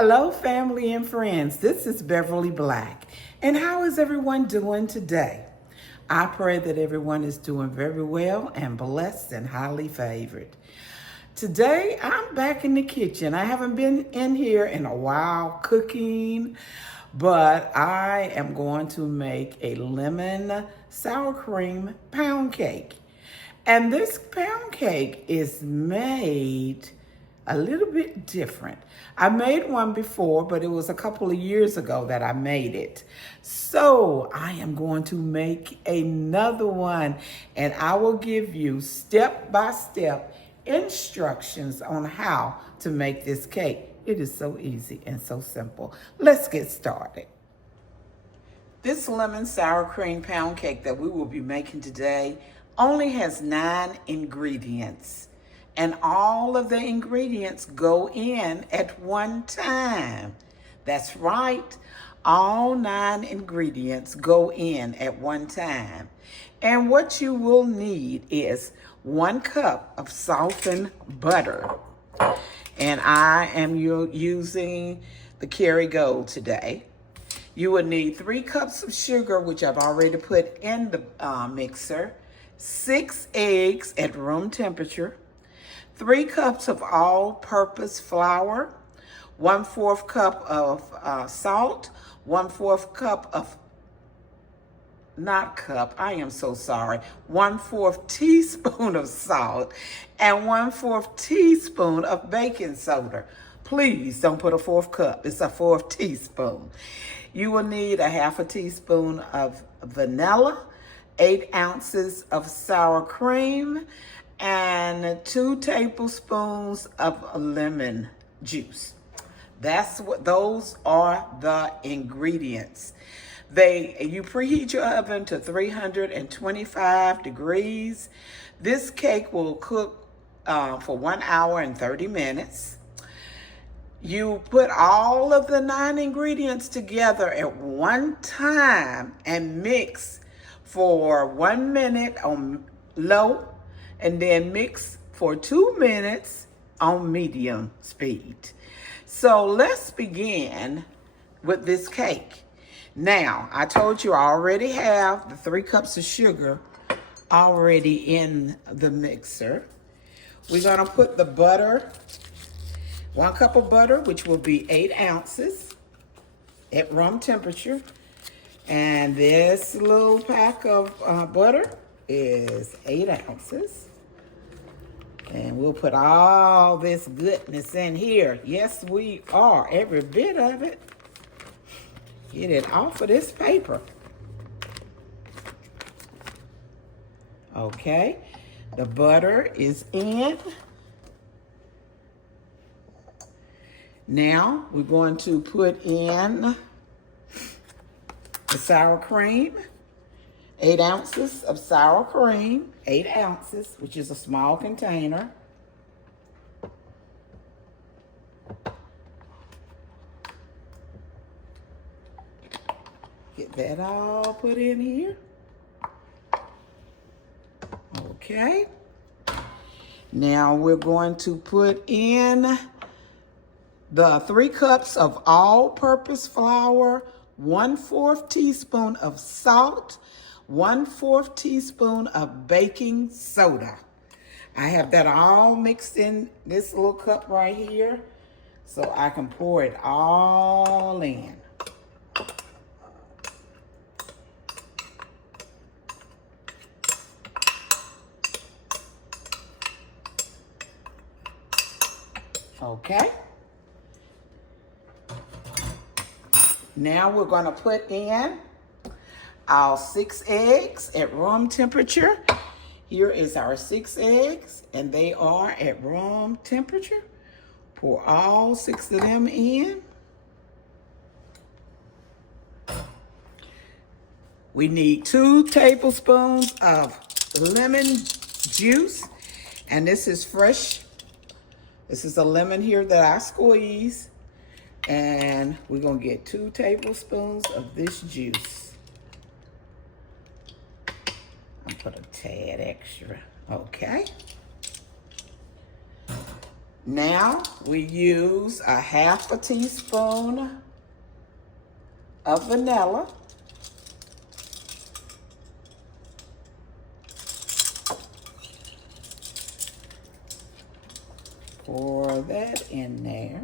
Hello, family and friends. This is Beverly Black. And how is everyone doing today? I pray that everyone is doing very well and blessed and highly favored. Today, I'm back in the kitchen. I haven't been in here in a while cooking, but I am going to make a lemon sour cream pound cake. And this pound cake is made a little bit different. I made one before, but it was a couple of years ago that I made it. So I am going to make another one, and I will give you step-by-step instructions on how to make this cake. It is so easy and so simple. Let's get started. This lemon sour cream pound cake that we will be making today only has 9 ingredients. And all of the ingredients go in at one time. That's right. All 9 ingredients go in at one time. And what you will need is 1 cup of softened butter. And I am using the Kerrygold today. You will need 3 cups of sugar, which I've already put in the mixer, 6 eggs at room temperature, 3 cups of all-purpose flour, 1/4 cup of salt, 1/4 cup of, not cup, I am so sorry, 1/4 teaspoon of salt, and 1/4 teaspoon of baking soda. Please don't put a 1/4 cup, it's a 1/4 teaspoon. You will need a 1/2 teaspoon of vanilla, 8 ounces of sour cream, and 2 tablespoons of lemon juice. Those are the ingredients. You preheat your oven to 325 degrees. This cake will cook for 1 hour and 30 minutes. You put all of the 9 ingredients together at one time and mix for 1 minute on low, and then mix for 2 minutes on medium speed. So let's begin with this cake. Now, I told you I already have the 3 cups of sugar already in the mixer. We're gonna put the butter, 1 cup of butter, which will be 8 ounces at room temperature. And this little pack of butter is 8 ounces. And we'll put all this goodness in here. Yes, we are. Every bit of it. Get it off of this paper. Okay. The butter is in. Now, we're going to put in the sour cream. 8 ounces of sour cream, 8 ounces, which is a small container. Get that all put in here. Okay. Now we're going to put in the 3 cups of all-purpose flour, 1/4 teaspoon of salt, 1/4 teaspoon of baking soda. I have that all mixed in this little cup right here, so I can pour it all in. Okay. Now we're gonna put in our 6 eggs at room temperature. Here is our 6 eggs, and they are at room temperature. Pour all 6 of them in. We need 2 tablespoons of lemon juice, and this is fresh. This is a lemon here that I squeeze, and we're gonna get 2 tablespoons of this juice. Put a tad extra, okay? Now we use a half a teaspoon of vanilla. Pour that in there.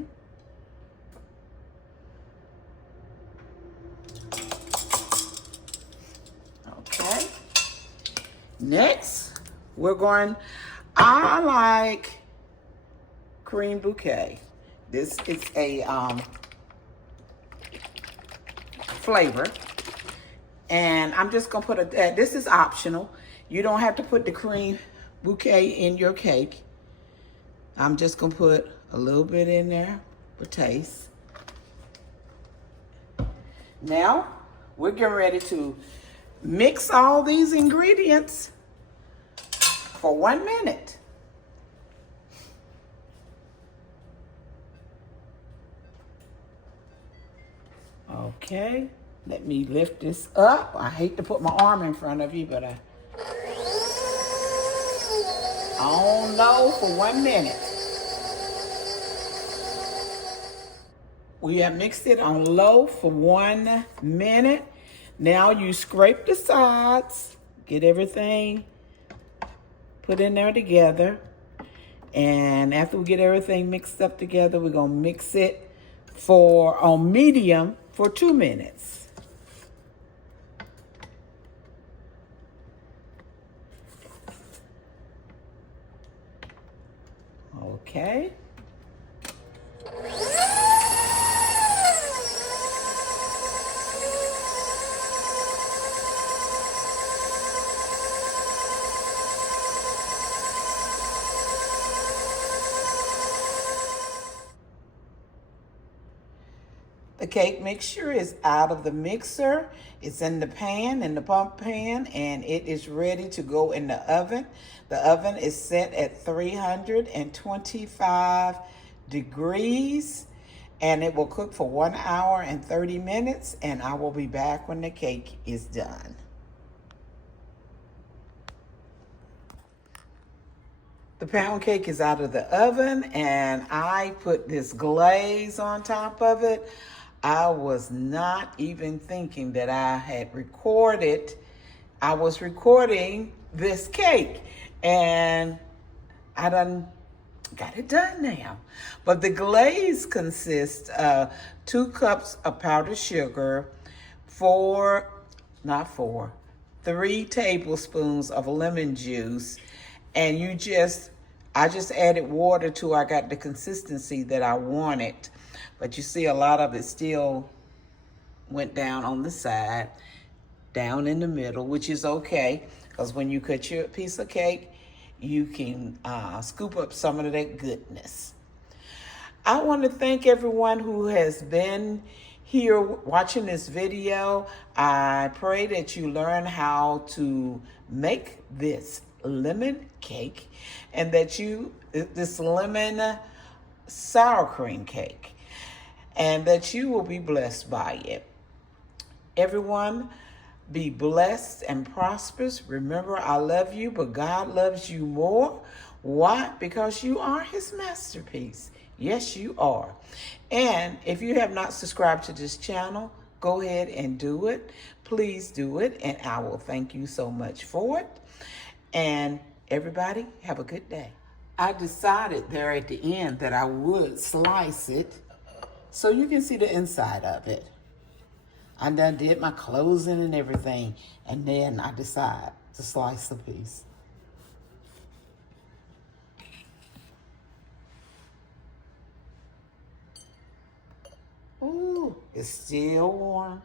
Okay. Next, I like cream bouquet. This is a flavor. And I'm just gonna put this is optional. You don't have to put the cream bouquet in your cake. I'm just gonna put a little bit in there for taste. Now, we're getting ready to mix all these ingredients for 1 minute. Okay, let me lift this up. I hate to put my arm in front of you, but I on low for 1 minute. We have mixed it on low for 1 minute. Now you scrape the sides, get everything put in there together. And after we get everything mixed up together, we're gonna mix it on medium for 2 minutes. Okay. The cake mixture is out of the mixer. It's in the pan, in the pump pan, and it is ready to go in the oven. The oven is set at 325 degrees, and it will cook for 1 hour and 30 minutes, and I will be back when the cake is done. The pound cake is out of the oven, and I put this glaze on top of it. I was not even thinking that I was recording this cake, and I done got it done now. But the glaze consists of 2 cups of powdered sugar, 3 tablespoons of lemon juice, and I just added water till I got the consistency that I wanted. But you see a lot of it still went down on the side, down in the middle, which is okay, because when you cut your piece of cake, you can scoop up some of that goodness. I want to thank everyone who has been here watching this video. I pray that you learn how to make this lemon cake, and that this lemon sour cream cake, and that you will be blessed by it. Everyone, be blessed and prosperous. Remember, I love you, but God loves you more. Why? Because you are his masterpiece. Yes, you are. And if you have not subscribed to this channel, go ahead and do it. Please do it, and I will thank you so much for it. And everybody, have a good day. I decided there at the end that I would slice it so you can see the inside of it. I done did my closing and everything, and then I decide to slice the piece. Ooh, it's still warm.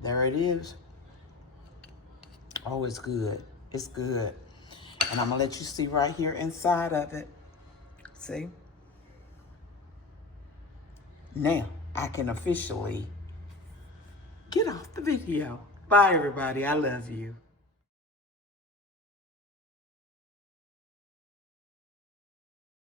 There it is. Oh, it's good. It's good. And I'm gonna let you see right here inside of it. See? Now, I can officially get off the video. Bye, everybody. I love you.